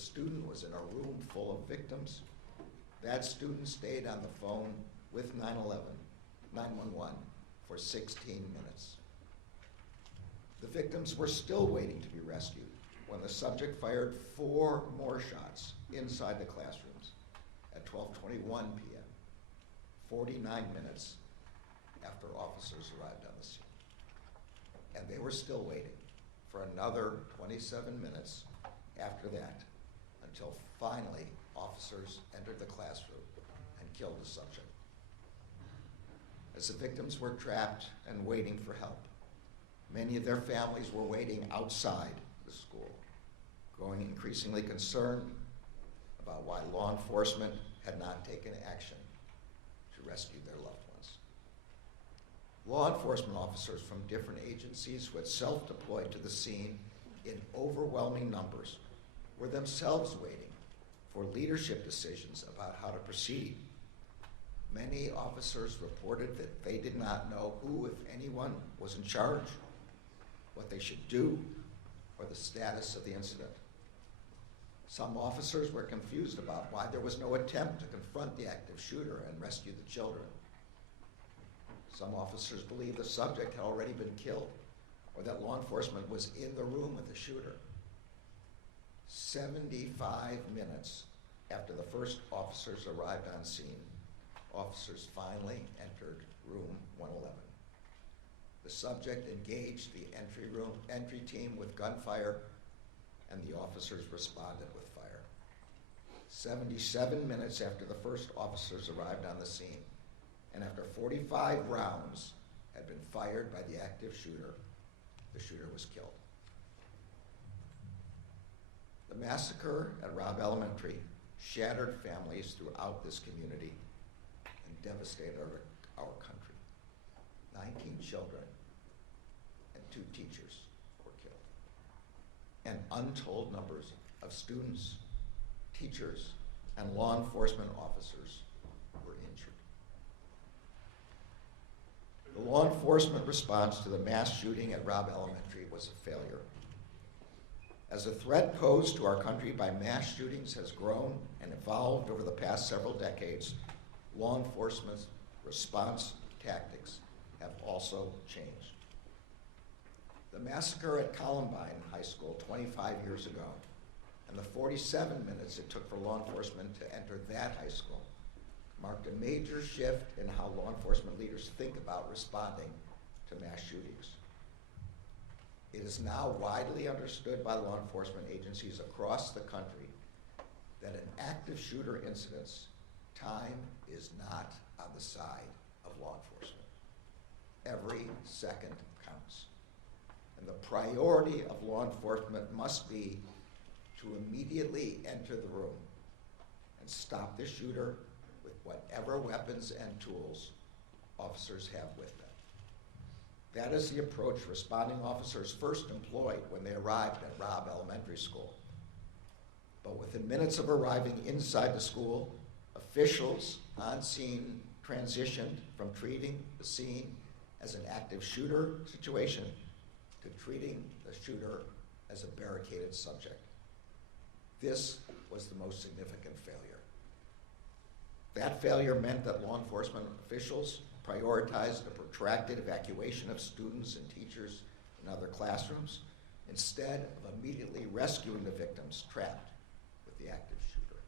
student was in a room full of victims, that student stayed on the phone with 911 for 16 minutes. The victims were still waiting to be rescued when the subject fired 4 more shots inside the classrooms at 12:21 p.m., 49 minutes after officers arrived on the scene. And they were still waiting for another 27 minutes after that until finally officers entered the classroom and killed the subject. As the victims were trapped and waiting for help, many of their families were waiting outside the school, growing increasingly concerned about why law enforcement had not taken action to rescue their loved ones. Law enforcement officers from different agencies who had self-deployed to the scene in overwhelming numbers were themselves waiting for leadership decisions about how to proceed. Many officers reported that they did not know who, if anyone, was in charge, what they should do, or the status of the incident. Some officers were confused about why there was no attempt to confront the active shooter and rescue the children. Some officers believed the subject had already been killed, or that law enforcement was in the room with the shooter. 75 minutes after the first officers arrived on scene, officers finally entered room 111. The subject engaged the entry team with gunfire, and the officers responded with fire. 77 minutes after the first officers arrived on the scene, and after 45 rounds had been fired by the active shooter, the shooter was killed. The massacre at Robb Elementary shattered families throughout this community and devastated our country. 19 children and 2 teachers were killed. And untold numbers of students, teachers, and law enforcement officers were injured. The law enforcement response to the mass shooting at Robb Elementary was a failure. As the threat posed to our country by mass shootings has grown and evolved over the past several decades, law enforcement's response tactics have also changed. The massacre at Columbine High School 25 years ago, and the 47 minutes it took for law enforcement to enter that high school, marked a major shift in how law enforcement leaders think about responding to mass shootings. It is now widely understood by law enforcement agencies across the country that in active shooter incidents, time is not on the side of law enforcement. Every second counts. And the priority of law enforcement must be to immediately enter the room and stop the shooter with whatever weapons and tools officers have with them. That is the approach responding officers first employed when they arrived at Robb Elementary School. But within minutes of arriving inside the school, officials on scene transitioned from treating the scene as an active shooter situation to treating the shooter as a barricaded subject. This was the most significant failure. That failure meant that law enforcement officials prioritized the protracted evacuation of students and teachers in other classrooms instead of immediately rescuing the victims trapped with the active shooter.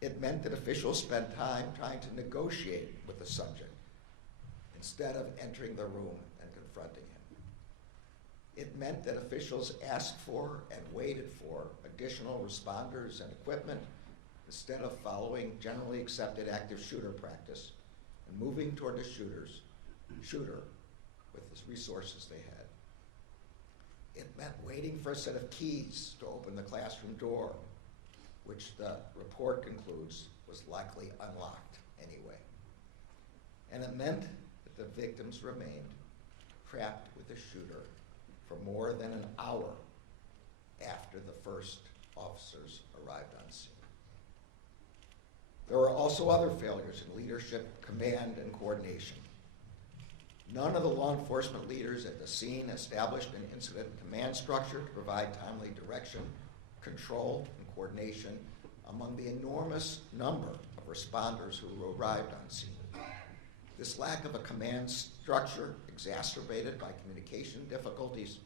It meant that officials spent time trying to negotiate with the subject instead of entering the room and confronting him. It meant that officials asked for and waited for additional responders and equipment instead of following generally accepted active shooter practice and moving toward the shooter with the resources they had. It meant waiting for a set of keys to open the classroom door, which the report concludes was likely unlocked anyway. And it meant that the victims remained trapped with the shooter for more than an hour after the first officers arrived on scene. There were also other failures in leadership, command, and coordination. None of the law enforcement leaders at the scene established an incident command structure to provide timely direction, control, and coordination among the enormous number of responders who arrived on scene. This lack of a command structure, exacerbated by communication difficulties,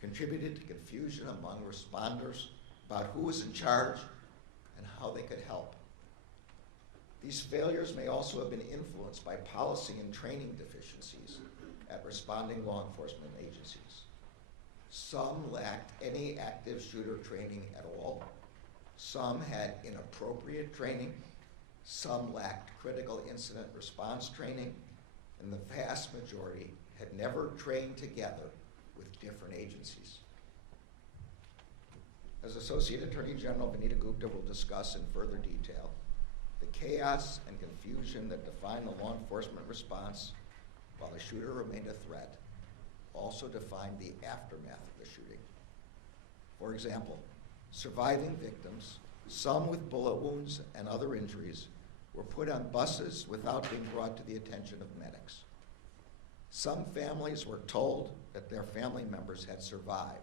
contributed to confusion among responders about who was in charge and how they could help. These failures may also have been influenced by policy and training deficiencies at responding law enforcement agencies. Some lacked any active shooter training at all. Some had inappropriate training. Some lacked critical incident response training, and the vast majority had never trained together with different agencies. As Associate Attorney General Vanita Gupta will discuss in further detail, the chaos and confusion that defined the law enforcement response while the shooter remained a threat also defined the aftermath of the shooting. For example, surviving victims, some with bullet wounds and other injuries, were put on buses without being brought to the attention of medics. Some families were told that their family members had survived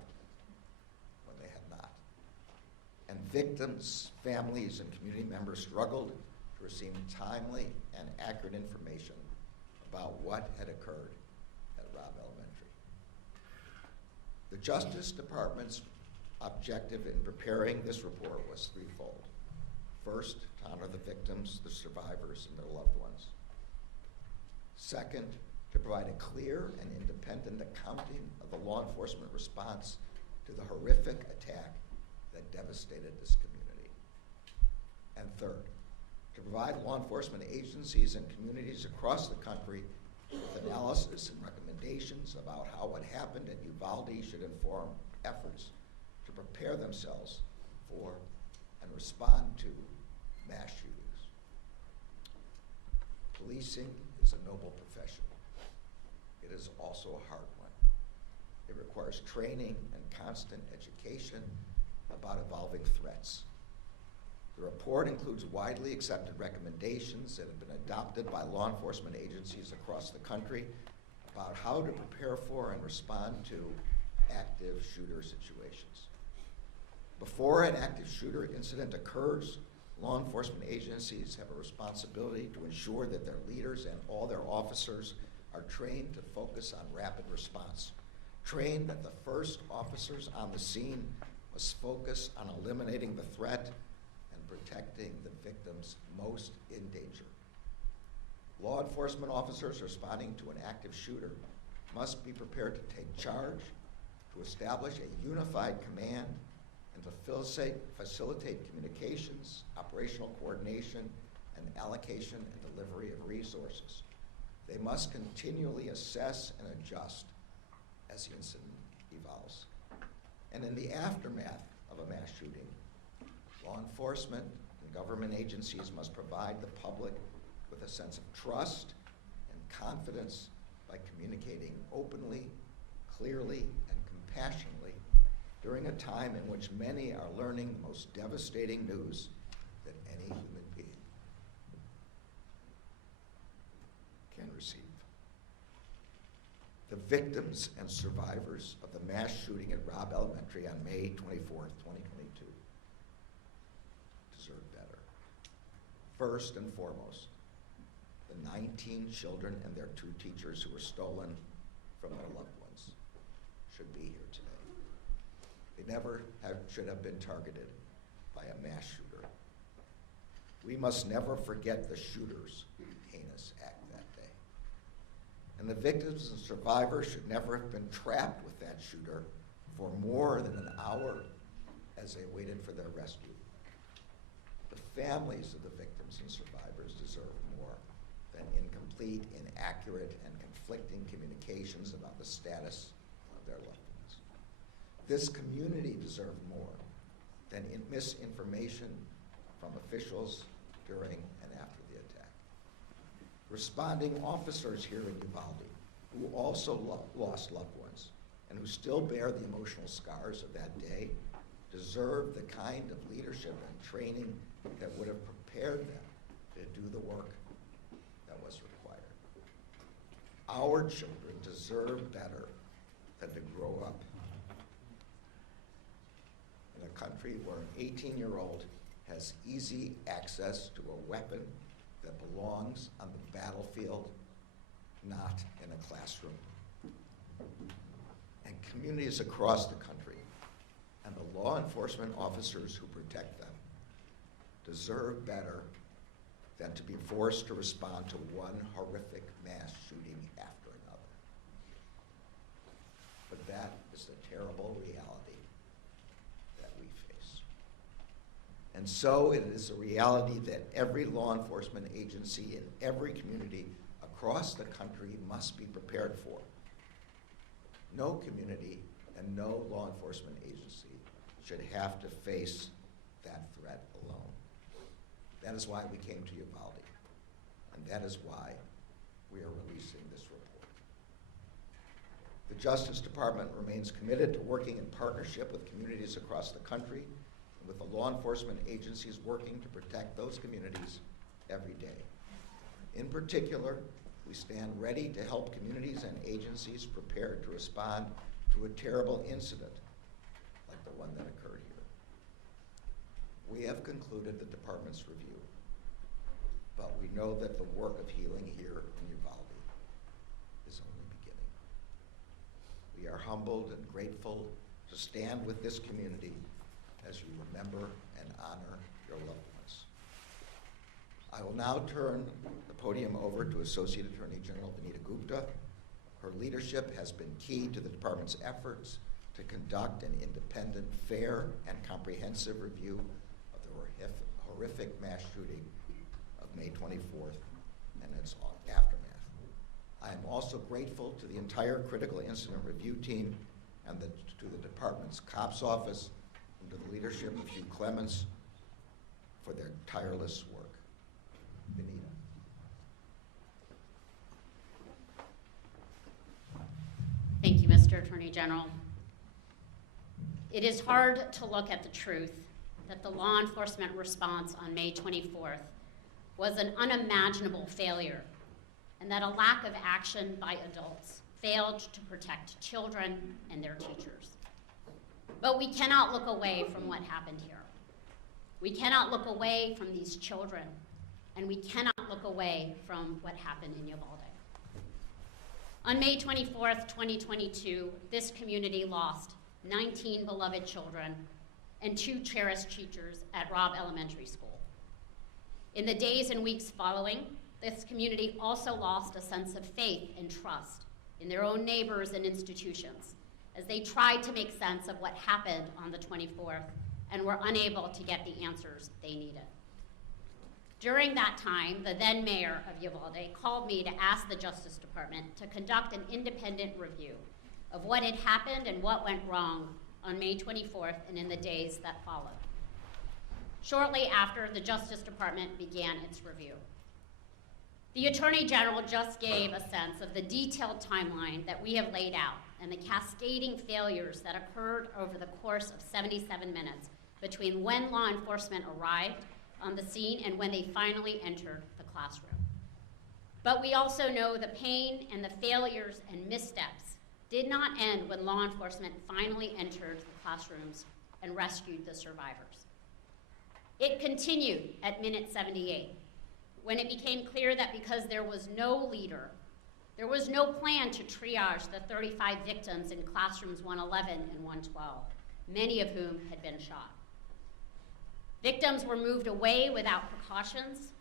when they had not. And victims, families, and community members struggled to receive timely and accurate information about what had occurred at Robb Elementary. The Justice Department's objective in preparing this report was threefold. First, to honor the victims, the survivors, and their loved ones. Second, to provide a clear and independent accounting of the law enforcement response to the horrific attack that devastated this community. And third, to provide law enforcement agencies and communities across the country with analysis and recommendations about how what happened at Uvalde should inform efforts to prepare themselves for and respond to mass shootings. Policing is a noble profession. It is also a hard one. It requires training and constant education about evolving threats. The report includes widely accepted recommendations that have been adopted by law enforcement agencies across the country about how to prepare for and respond to active shooter situations. Before an active shooter incident occurs, law enforcement agencies have a responsibility to ensure that their leaders and all their officers are trained to focus on rapid response, trained that the first officers on the scene must focus on eliminating the threat and protecting the victims most in danger. Law enforcement officers responding to an active shooter must be prepared to take charge, to establish a unified command, and to facilitate communications, operational coordination, and allocation and delivery of resources. They must continually assess and adjust as the incident evolves. And in the aftermath of a mass shooting, law enforcement and government agencies must provide the public with a sense of trust and confidence by communicating openly, clearly, and compassionately during a time in which many are learning the most devastating news that any human being can receive. The victims and survivors of the mass shooting at Robb Elementary on May 24th, 2022 deserve better. First and foremost, the 19 children and their 2 teachers who were stolen from their loved ones should be here today. They never should have been targeted by a mass shooter. We must never forget the shooter's heinous act that day. And the victims and survivors should never have been trapped with that shooter for more than an hour as they waited for their rescue. The families of the victims and survivors deserve more than incomplete, inaccurate, and conflicting communications about the status of their loved ones. This community deserves more than misinformation from officials during and after the attack. Responding officers here in Uvalde, who also lost loved ones and who still bear the emotional scars of that day, deserve the kind of leadership and training that would have prepared them to do the work that was required. Our children deserve better than to grow up in a country where an 18-year-old has easy access to a weapon that belongs on the battlefield, not in a classroom. And communities across the country and the law enforcement officers who protect them deserve better than to be forced to respond to one horrific mass shooting after another. But that is the terrible reality that we face. And so it is a reality that every law enforcement agency in every community across the country must be prepared for. No community and no law enforcement agency should have to face that threat alone. That is why we came to Uvalde, and that is why we are releasing this report. The Justice Department remains committed to working in partnership with communities across the country and with the law enforcement agencies working to protect those communities every day. In particular, we stand ready to help communities and agencies prepared to respond to a terrible incident like the one that occurred here. We have concluded the department's review, but we know that the work of healing here in Uvalde is only beginning. We are humbled and grateful to stand with this community as you remember and honor your loved ones. I will now turn the podium over to Associate Attorney General Vanita Gupta. Her leadership has been key to the department's efforts to conduct an independent, fair, and comprehensive review of the horrific mass shooting of May 24th and its aftermath. I am also grateful to the entire Critical Incident Review Team and to the department's COPS office and to the leadership of Hugh Clements for their tireless work. Vanita. Thank you, Mr. Attorney General. It is hard to look at the truth that the law enforcement response on May 24th was an unimaginable failure, and that a lack of action by adults failed to protect children and their teachers. But we cannot look away from what happened here. We cannot look away from these children, and we cannot look away from what happened in Uvalde. On May 24th, 2022, this community lost 19 beloved children and 2 cherished teachers at Robb Elementary School. In the days and weeks following, this community also lost a sense of faith and trust in their own neighbors and institutions as they tried to make sense of what happened on the 24th and were unable to get the answers they needed. During that time, the then mayor of Uvalde called me to ask the Justice Department to conduct an independent review of what had happened and what went wrong on May 24th and in the days that followed. Shortly after, the Justice Department began its review. The Attorney General just gave a sense of the detailed timeline that we have laid out and the cascading failures that occurred over the course of 77 minutes between when law enforcement arrived on the scene and when they finally entered the classroom. But we also know the pain and the failures and missteps did not end when law enforcement finally entered the classrooms and rescued the survivors. It continued at minute 78, when it became clear that because there was no leader, there was no plan to triage the 35 victims in classrooms 111 and 112, many of whom had been shot. Victims were moved away without precautions.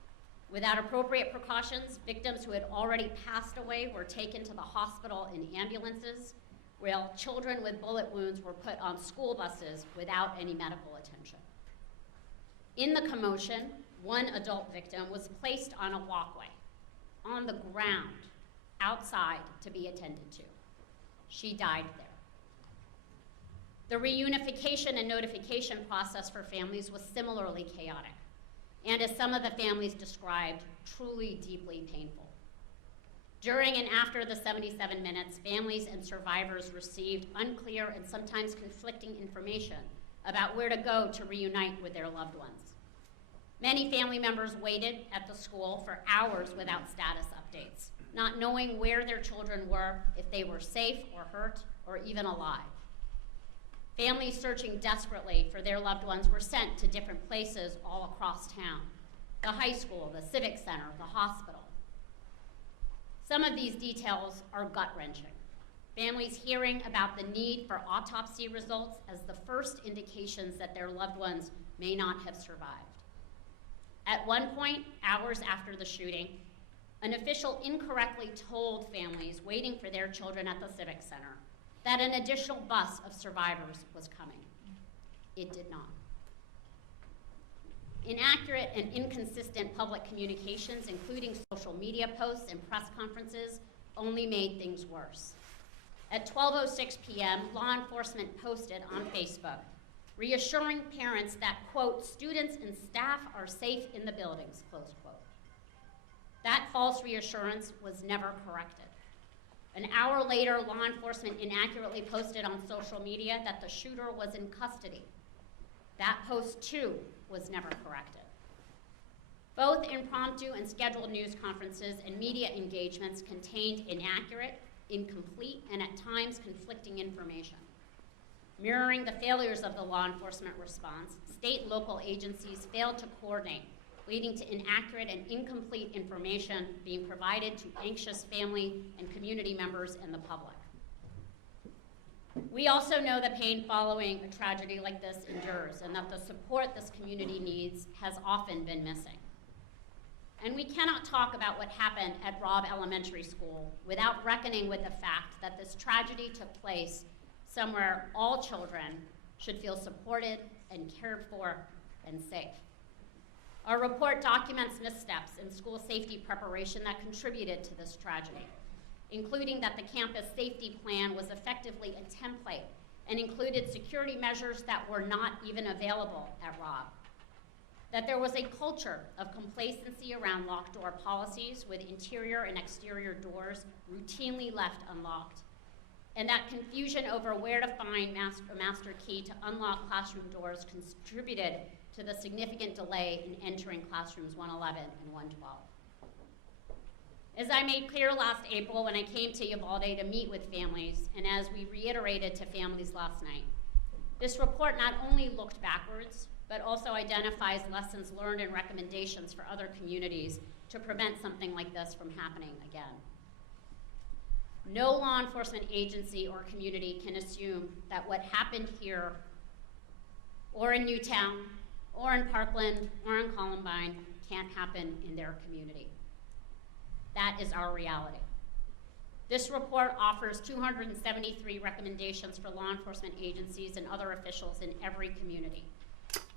Without appropriate precautions, victims who had already passed away were taken to the hospital in ambulances, while children with bullet wounds were put on school buses without any medical attention. In the commotion, one adult victim was placed on a walkway, on the ground, outside to be attended to. She died there. The reunification and notification process for families was similarly chaotic, and as some of the families described, truly deeply painful. During and after the 77 minutes, families and survivors received unclear and sometimes conflicting information about where to go to reunite with their loved ones. Many family members waited at the school for hours without status updates, not knowing where their children were, if they were safe or hurt, or even alive. Families searching desperately for their loved ones were sent to different places all across town: the high school, the civic center, the hospital. Some of these details are gut-wrenching. Families hearing about the need for autopsy results as the first indications that their loved ones may not have survived. At one point, hours after the shooting, an official incorrectly told families waiting for their children at the civic center that an additional bus of survivors was coming. It did not. Inaccurate and inconsistent public communications, including social media posts and press conferences, only made things worse. At 12:06 p.m., law enforcement posted on Facebook, reassuring parents that, quote, students and staff are safe in the buildings, close quote. That false reassurance was never corrected. An hour later, law enforcement inaccurately posted on social media that the shooter was in custody. That post, too, was never corrected. Both impromptu and scheduled news conferences and media engagements contained inaccurate, incomplete, and at times conflicting information. Mirroring the failures of the law enforcement response, state and local agencies failed to coordinate, leading to inaccurate and incomplete information being provided to anxious family and community members and the public. We also know the pain following a tragedy like this endures, and that the support this community needs has often been missing. And we cannot talk about what happened at Robb Elementary School without reckoning with the fact that this tragedy took place somewhere all children should feel supported and cared for and safe. Our report documents missteps in school safety preparation that contributed to this tragedy, including that the campus safety plan was effectively a template and included security measures that were not even available at Robb. That there was a culture of complacency around locked door policies, with interior and exterior doors routinely left unlocked, and that confusion over where to find a master key to unlock classroom doors contributed to the significant delay in entering classrooms 111 and 112. As I made clear last April when I came to Uvalde to meet with families, and as we reiterated to families last night, this report not only looked backwards, but also identifies lessons learned and recommendations for other communities to prevent something like this from happening again. No law enforcement agency or community can assume that what happened here, or in Newtown, or in Parkland, or in Columbine, can't happen in their community. That is our reality. This report offers 273 recommendations for law enforcement agencies and other officials in every community.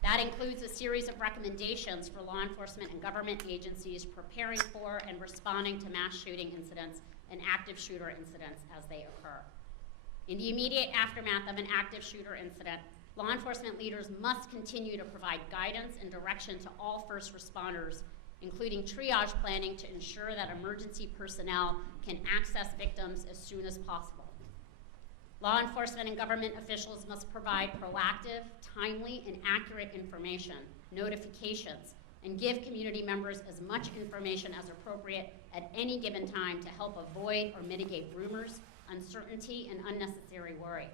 That includes a series of recommendations for law enforcement and government agencies preparing for and responding to mass shooting incidents and active shooter incidents as they occur. In the immediate aftermath of an active shooter incident, law enforcement leaders must continue to provide guidance and direction to all first responders, including triage planning to ensure that emergency personnel can access victims as soon as possible. Law enforcement and government officials must provide proactive, timely, and accurate information, notifications, and give community members as much information as appropriate at any given time to help avoid or mitigate rumors, uncertainty, and unnecessary worry.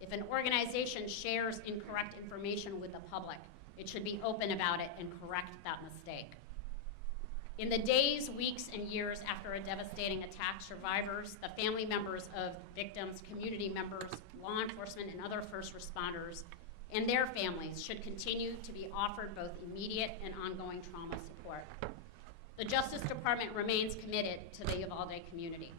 If an organization shares incorrect information with the public, it should be open about it and correct that mistake. In the days, weeks, and years after a devastating attack, survivors, the family members of victims, community members, law enforcement, and other first responders, and their families should continue to be offered both immediate and ongoing trauma support. The Justice Department remains committed to the Uvalde community.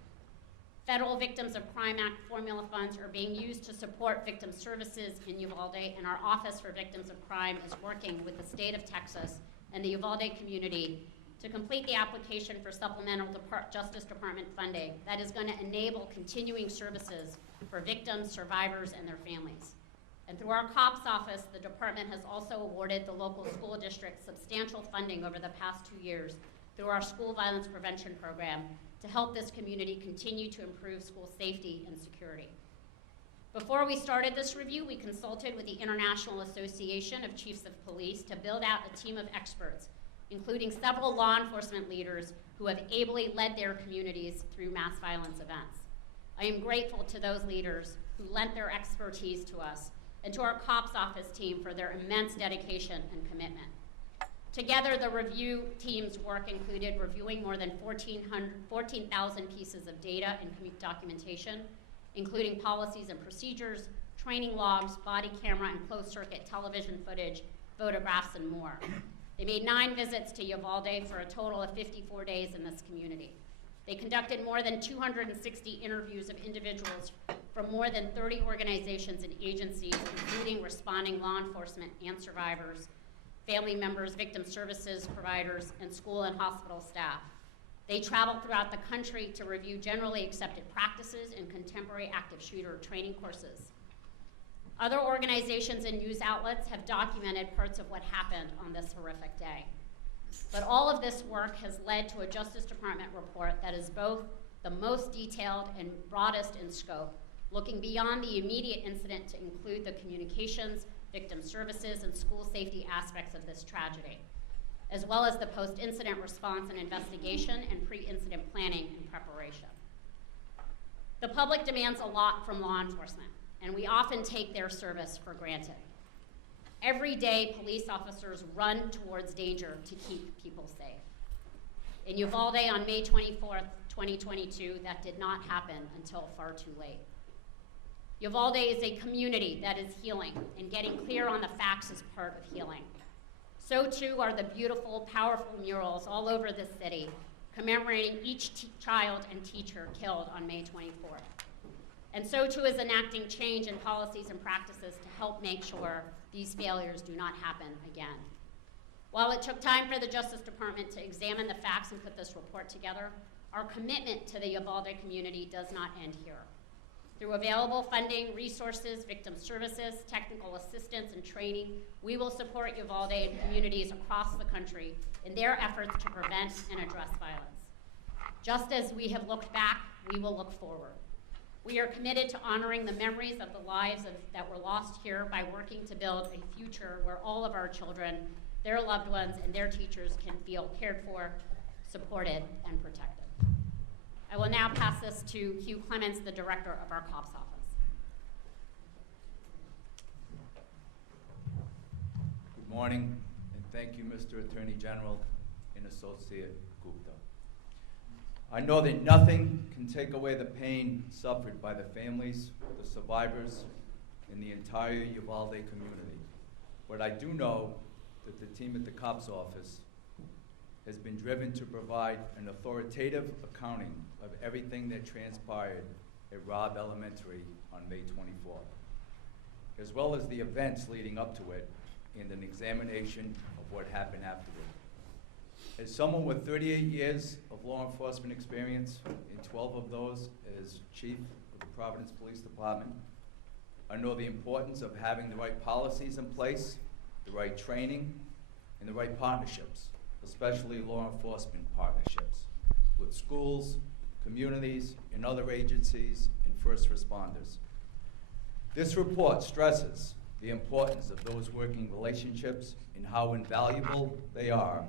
Federal Victims of Crime Act formula funds are being used to support victim services in Uvalde, and our Office for Victims of Crime is working with the state of Texas and the Uvalde community to complete the application for supplemental Justice Department funding that is going to enable continuing services for victims, survivors, and their families. And through our COPS office, the department has also awarded the local school district substantial funding over the past 2 years through our school violence prevention program to help this community continue to improve school safety and security. Before we started this review, we consulted with the International Association of Chiefs of Police to build out a team of experts, including several law enforcement leaders who have ably led their communities through mass violence events. I am grateful to those leaders who lent their expertise to us, and to our COPS office team for their immense dedication and commitment. Together, the review team's work included reviewing more than 14,000 pieces of data and documentation, including policies and procedures, training logs, body camera and closed-circuit television footage, photographs, and more. They made 9 visits to Uvalde for a total of 54 days in this community. They conducted more than 260 interviews of individuals from more than 30 organizations and agencies, including responding law enforcement and survivors, family members, victim services providers, and school and hospital staff. They traveled throughout the country to review generally accepted practices and contemporary active shooter training courses. Other organizations and news outlets have documented parts of what happened on this horrific day. But all of this work has led to a Justice Department report that is both the most detailed and broadest in scope, looking beyond the immediate incident to include the communications, victim services, and school safety aspects of this tragedy, as well as the post-incident response and investigation and pre-incident planning and preparation. The public demands a lot from law enforcement, and we often take their service for granted. Every day, police officers run towards danger to keep people safe. In Uvalde on May 24th, 2022, that did not happen until far too late. Uvalde is a community that is healing, and getting clear on the facts is part of healing. So too are the beautiful, powerful murals all over the city commemorating each child and teacher killed on May 24th. And so too is enacting change in policies and practices to help make sure these failures do not happen again. While it took time for the Justice Department to examine the facts and put this report together, our commitment to the Uvalde community does not end here. Through available funding, resources, victim services, technical assistance, and training, we will support Uvalde and communities across the country in their efforts to prevent and address violence. Just as we have looked back, we will look forward. We are committed to honoring the memories of the lives that were lost here by working to build a future where all of our children, their loved ones, and their teachers can feel cared for, supported, and protected. I will now pass this to Hugh Clements, the director of our COPS office. Good morning, and thank you, Mr. Attorney General and Associate Gupta. I know that nothing can take away the pain suffered by the families, the survivors, and the entire Uvalde community. But I do know that the team at the COPS office has been driven to provide an authoritative accounting of everything that transpired at Robb Elementary on May 24th, as well as the events leading up to it and an examination of what happened afterward. As someone with 38 years of law enforcement experience, and 12 of those as chief of the Providence Police Department, I know the importance of having the right policies in place, the right training, and the right partnerships, especially law enforcement partnerships with schools, communities, and other agencies and first responders. This report stresses the importance of those working relationships and how invaluable they are,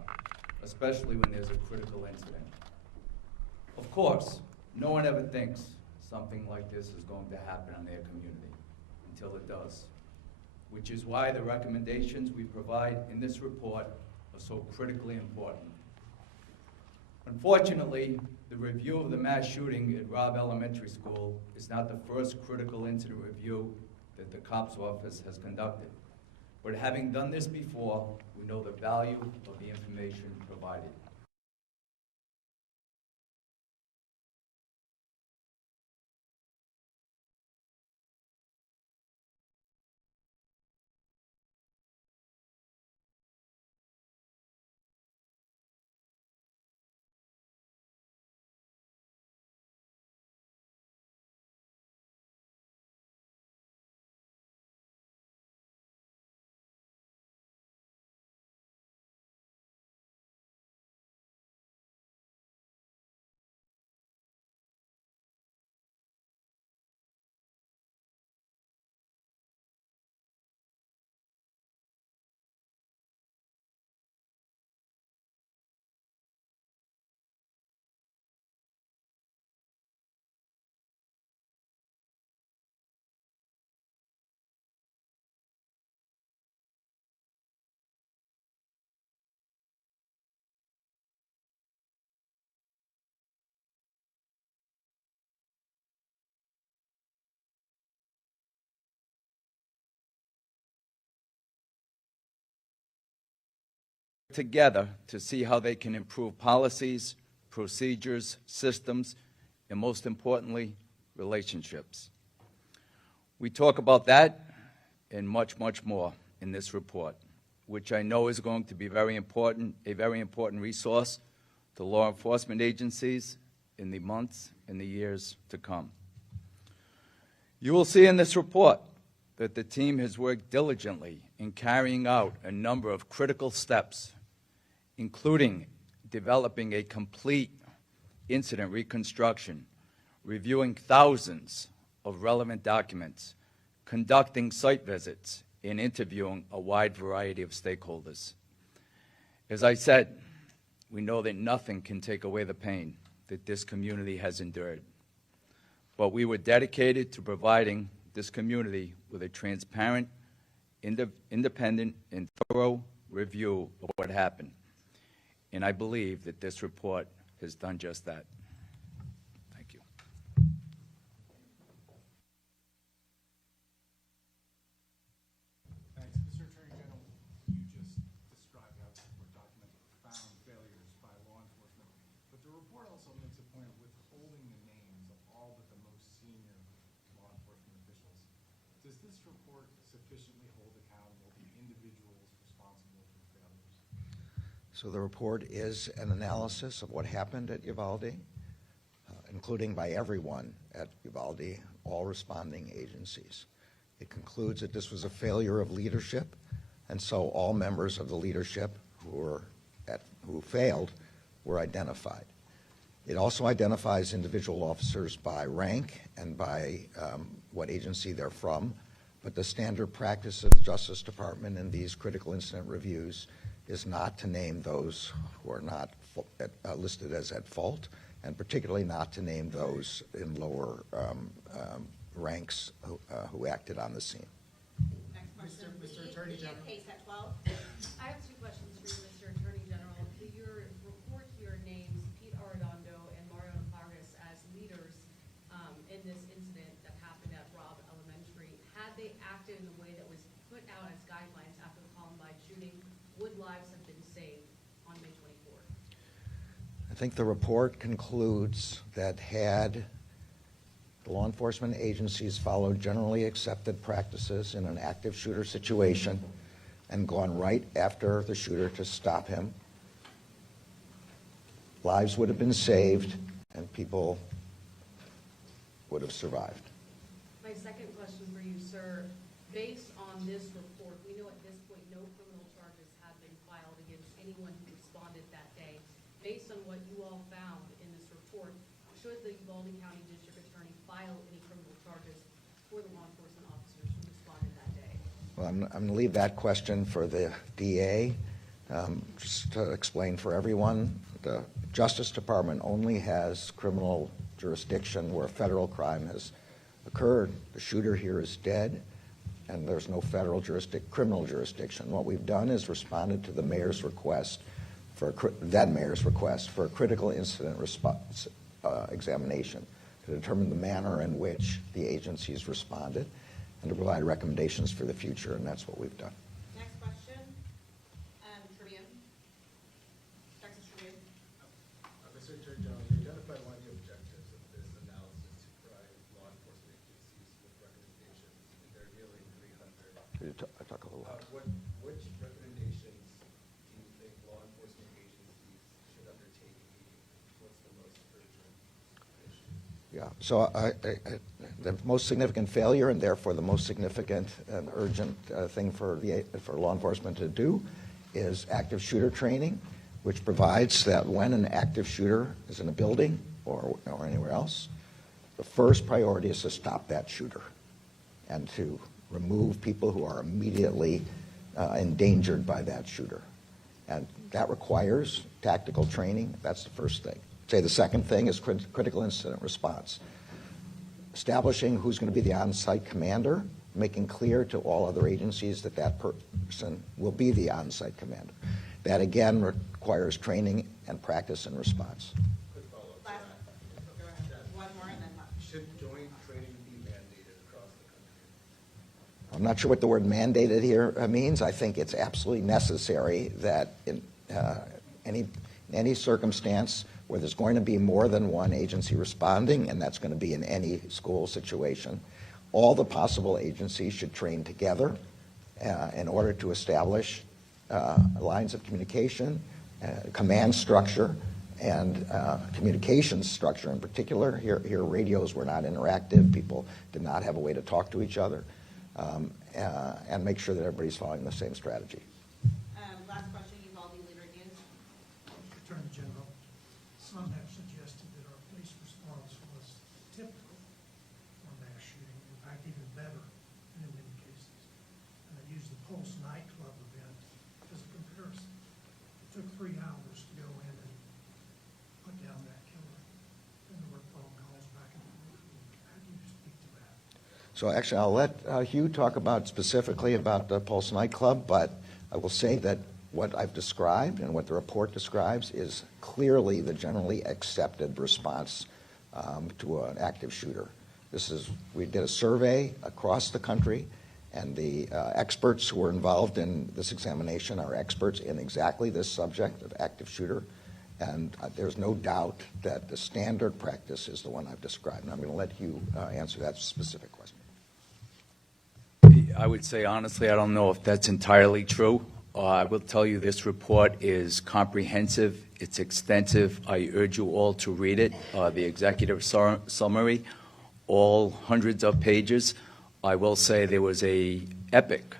especially when there's a critical incident. Of course, no one ever thinks something like this is going to happen in their community until it does, which is why the recommendations we provide in this report are so critically important. Unfortunately, the review of the mass shooting at Robb Elementary School is not the first critical incident review that the COPS office has conducted. But having done this before, we know the value of the information provided. together to see how they can improve policies, procedures, systems, and most importantly, relationships. We talk about that and much, much more in this report, which I know is going to be a very important resource to law enforcement agencies in the months and the years to come. You will see in this report that the team has worked diligently in carrying out a number of critical steps, including developing a complete incident reconstruction, reviewing thousands of relevant documents, conducting site visits, and interviewing a wide variety of stakeholders. As I said, we know that nothing can take away the pain that this community has endured. But we were dedicated to providing this community with a transparent, independent, and thorough review of what happened. And I believe that this report has done just that. Thank you. Thanks. Mr. Attorney General, you just described how the report documented profound failures by law enforcement, but the report also makes a point of withholding the names of all but the most senior law enforcement officials. Does this report sufficiently hold accountable the individuals responsible for the failures? So the report is an analysis of what happened at Uvalde, including by everyone at Uvalde, all responding agencies. It concludes that this was a failure of leadership, and so all members of the leadership who failed were identified. It also identifies individual officers by rank and by what agency they're from, but the standard practice of the Justice Department in these critical incident reviews is not to name those who are not listed as at fault, and particularly not to name those in lower ranks who acted on the scene. Next question. Mr. Attorney General. Case at 12. I have two questions for you, Mr. Attorney General. Your report here names Pete Arredondo and Mario Navarez as leaders in this incident that happened at Robb Elementary. Had they acted in the way that was put out as guidelines after the Columbine shooting, would lives have been saved on May 24th? I think the report concludes that had the law enforcement agencies followed generally accepted practices in an active shooter situation and gone right after the shooter to stop him, lives would have been saved and people would have survived. My second question for you, sir, based on this report, we know at this point no criminal charges have been filed against anyone who responded that day. Based on what you all found in this report, should the Uvalde County District Attorney file any criminal charges for the law enforcement officers who responded that day? Well, I'm going to leave that question for the DA. Just to explain for everyone, the Justice Department only has criminal jurisdiction where federal crime has occurred. The shooter here is dead, and there's no federal criminal jurisdiction. What we've done is responded to the mayor's request then mayor's request for a critical incident response examination to determine the manner in which the agencies responded and to provide recommendations for the future, and that's what we've done. Next question. Tribune. Texas Tribune. Mr. Attorney General, you identified one of the objectives of this analysis to provide law enforcement agencies with recommendations, and they're nearly 300. Could you talk a little louder? Which recommendations do you think law enforcement agencies should undertake immediately? What's the most urgent issue? Yeah, so the most significant failure and therefore the most significant and urgent thing for law enforcement to do is active shooter training, which provides that when an active shooter is in a building or anywhere else, the first priority is to stop that shooter and to remove people who are immediately endangered by that shooter. And that requires tactical training. That's the first thing. Say the second thing is critical incident response. Establishing who's going to be the on-site commander, making clear to all other agencies that that person will be the on-site commander. That, again, requires training and practice and response. Quick follow-up. Last. Go ahead. One more and then last. Should joint training be mandated across the country? I'm not sure what the word mandated here means. I think it's absolutely necessary that any circumstance where there's going to be more than one agency responding, and that's going to be in any school situation, all the possible agencies should train together in order to establish lines of communication, command structure, and communications structure in particular. Here radios were not interactive. People did not have a way to talk to each other, and make sure that everybody's following the same strategy. Last question, Uvalde Leader Again. Attorney General, some have suggested that our police response was typical for mass shooting, in fact, even better in many cases. And I used the Pulse nightclub event as a comparison. It took 3 hours to go in and put down that killer. And there were phone calls back and forth. How do you speak to that? So actually, I'll let Hugh talk about specifically about the Pulse nightclub, but I will say that what I've described and what the report describes is clearly the generally accepted response to an active shooter. We did a survey across the country, and the experts who were involved in this examination are experts in exactly this subject of active shooter, and there's no doubt that the standard practice is the one I've described. And I'm going to let Hugh answer that specific question. I would say honestly, I don't know if that's entirely true. I will tell you this report is comprehensive, it's extensive. I urge you all to read it, the executive summary, all hundreds of pages. I will say there was a epic,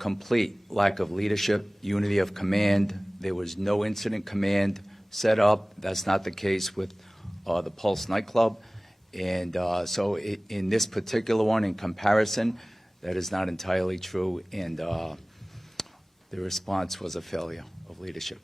complete lack of leadership, unity of command. There was no incident command set up. That's not the case with the Pulse nightclub. And so in this particular one, in comparison, that is not entirely true, and the response was a failure of leadership.